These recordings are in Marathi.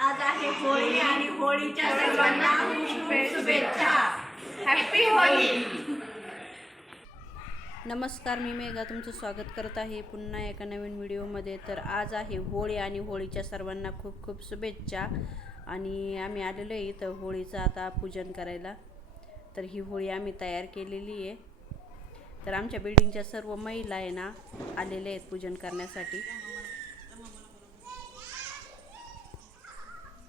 आज आहे होळी आणि होळीच्या सर्वांना शुभेच्छा. हॅपी होळी. नमस्कार, मी मेघा तुमचं स्वागत करत आहे पुन्हा एका नवीन व्हिडिओमध्ये. तर आज आहे होळी आणि होळीच्या सर्वांना खूप खूप शुभेच्छा. आणि आम्ही आलेलो आहे इथं होळीचं आता पूजन करायला. तर ही होळी आम्ही तयार केलेली आहे. तर आमच्या बिल्डिंगच्या सर्व महिला आहे ना आलेल्या आहेत पूजन करण्यासाठी.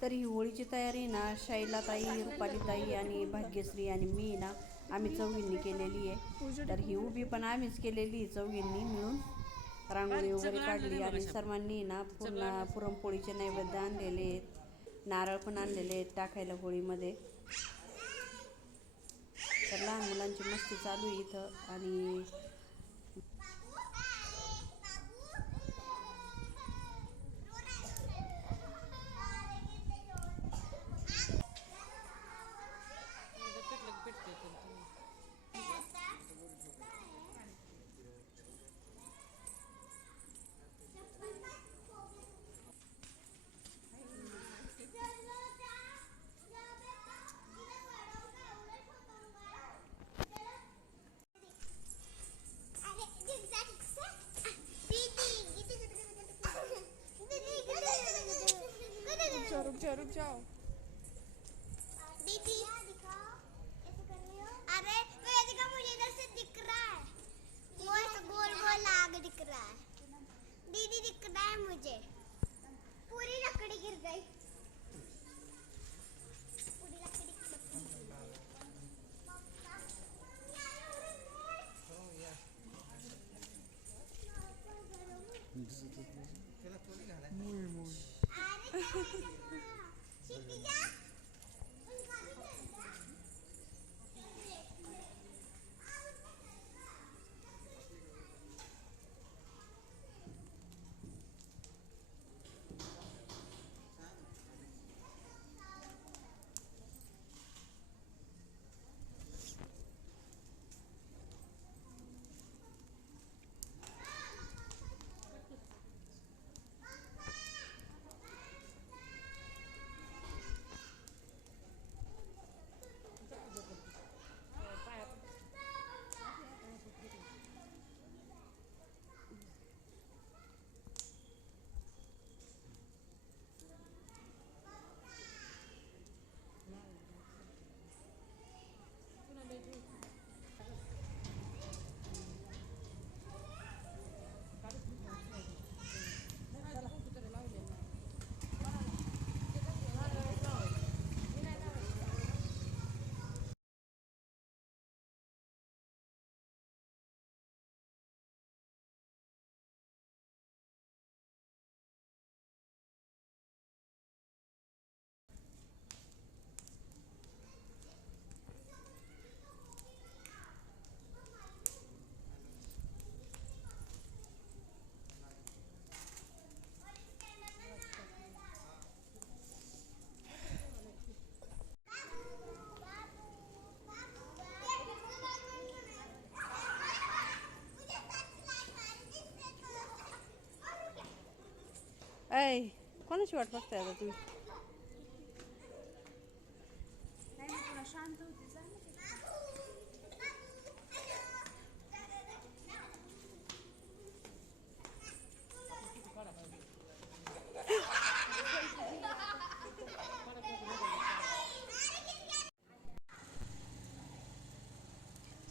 तर ही होळीची तयारी ना शैलाताई, रुपालीताई आणि भाग्यश्री आणि मी ना आम्ही चौघींनी केलेली आहे. तर ही उभी पण आम्हीच केलेली चौघींनी मिळून. रांगोळी वगैरे काढली आणि सर्वांनी ना पूर्ण पुरणपोळीचे नैवेद्य आणलेले आहेत, नारळ पण आणलेले आहेत टाकायला होळीमध्ये. तर लहान मुलांची मस्ती चालू आहे इथं. आणि रुक जाओ दीदी ऐसे कर रही हो? अरे वेदिका मुझे इधर से दिख रहा है, वो ऐसे गोल गोल आग दिख रहा है. दीदी दिख रहा है मुझे. पूरी लकड़ी गिर गई. पूरी लकड़ी ऐ कोणाची वाट बघताय आता तुम्ही?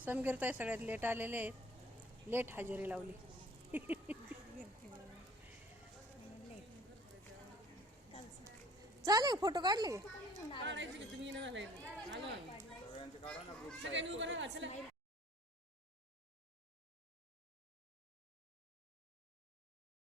समगिरताय सगळ्यात लेट आलेले आहेत, लेट हजेरी लावली. चालेल फोटो काढले.